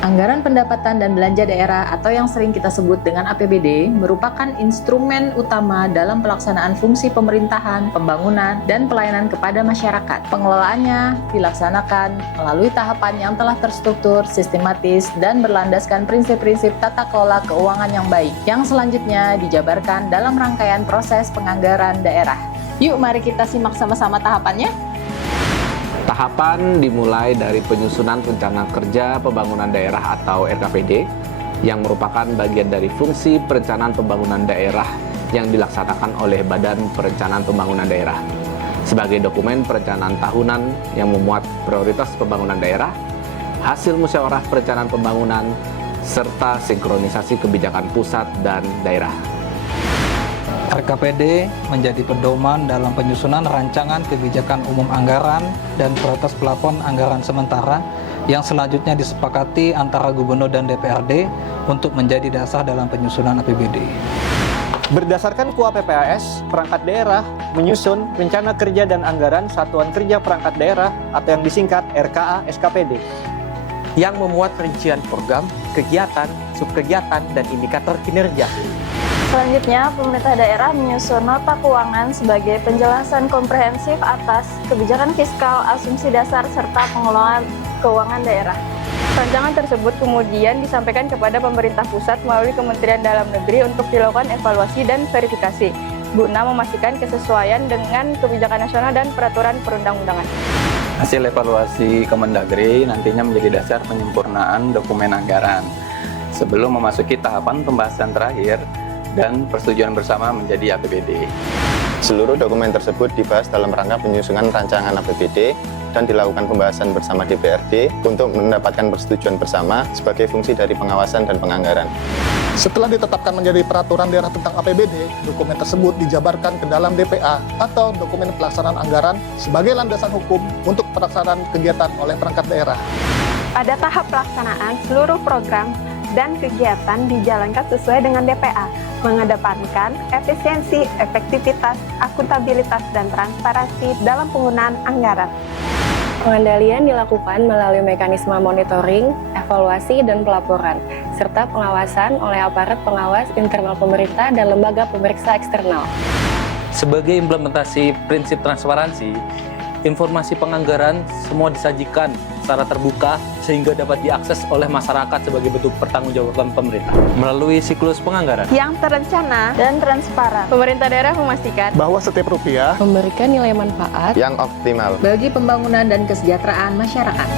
Anggaran pendapatan dan belanja daerah atau yang sering kita sebut dengan APBD merupakan instrumen utama dalam pelaksanaan fungsi pemerintahan, pembangunan, dan pelayanan kepada masyarakat. Pengelolaannya dilaksanakan melalui tahapan yang telah terstruktur, sistematis, dan berlandaskan prinsip-prinsip tata kelola keuangan yang baik, yang selanjutnya dijabarkan dalam rangkaian proses penganggaran daerah. Yuk mari kita simak sama-sama tahapannya. Tahapan dimulai dari penyusunan rencana kerja pembangunan daerah atau RKPD yang merupakan bagian dari fungsi perencanaan pembangunan daerah yang dilaksanakan oleh Badan Perencanaan Pembangunan Daerah sebagai dokumen perencanaan tahunan yang memuat prioritas pembangunan daerah, hasil musyawarah perencanaan pembangunan, serta sinkronisasi kebijakan pusat dan daerah. RKPD menjadi pedoman dalam penyusunan rancangan kebijakan umum anggaran dan prioritas plafon anggaran sementara yang selanjutnya disepakati antara Gubernur dan DPRD untuk menjadi dasar dalam penyusunan APBD. Berdasarkan KUAPPAS, perangkat daerah menyusun rencana kerja dan anggaran Satuan Kerja Perangkat Daerah atau yang disingkat RKA SKPD yang memuat rincian program, kegiatan, subkegiatan, dan indikator kinerja. Selanjutnya, pemerintah daerah menyusun nota keuangan sebagai penjelasan komprehensif atas kebijakan fiskal, asumsi dasar, serta pengelolaan keuangan daerah. Rancangan tersebut kemudian disampaikan kepada pemerintah pusat melalui Kementerian Dalam Negeri untuk dilakukan evaluasi dan verifikasi, guna memastikan kesesuaian dengan kebijakan nasional dan peraturan perundang-undangan. Hasil evaluasi Kemendagri nantinya menjadi dasar penyempurnaan dokumen anggaran sebelum memasuki tahapan pembahasan terakhir dan persetujuan bersama menjadi APBD. Seluruh dokumen tersebut dibahas dalam rangka penyusunan rancangan APBD dan dilakukan pembahasan bersama DPRD untuk mendapatkan persetujuan bersama sebagai fungsi dari pengawasan dan penganggaran. Setelah ditetapkan menjadi peraturan daerah tentang APBD, dokumen tersebut dijabarkan ke dalam DPA atau dokumen pelaksanaan anggaran sebagai landasan hukum untuk pelaksanaan kegiatan oleh perangkat daerah. Pada tahap pelaksanaan, seluruh program dan kegiatan dijalankan sesuai dengan DPA, mengedepankan efisiensi, efektivitas, akuntabilitas, dan transparansi dalam penggunaan anggaran. Pengendalian dilakukan melalui mekanisme monitoring, evaluasi, dan pelaporan, serta pengawasan oleh aparat pengawas internal pemerintah dan lembaga pemeriksa eksternal. Sebagai implementasi prinsip transparansi, informasi penganggaran semua disajikan secara terbuka sehingga dapat diakses oleh masyarakat sebagai bentuk pertanggungjawaban pemerintah. Melalui siklus penganggaran yang terencana dan transparan, pemerintah daerah memastikan Bahwa setiap rupiah memberikan nilai manfaat Yang optimal bagi pembangunan dan kesejahteraan masyarakat.